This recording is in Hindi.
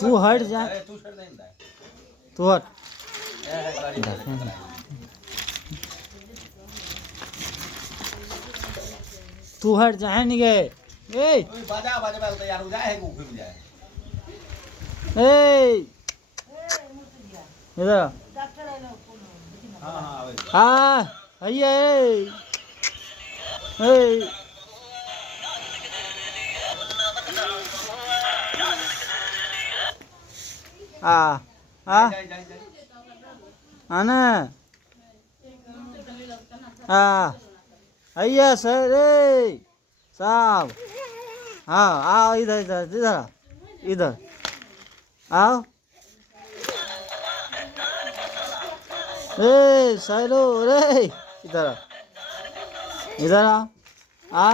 तू हट जा, तू हट। तू हट जा है नहीं गए। ए इधर हाँ भैया आना भैया सर साहब हाँ आओ इधर इधर इधर इधर आओ। साइलो रे इधर इधर आ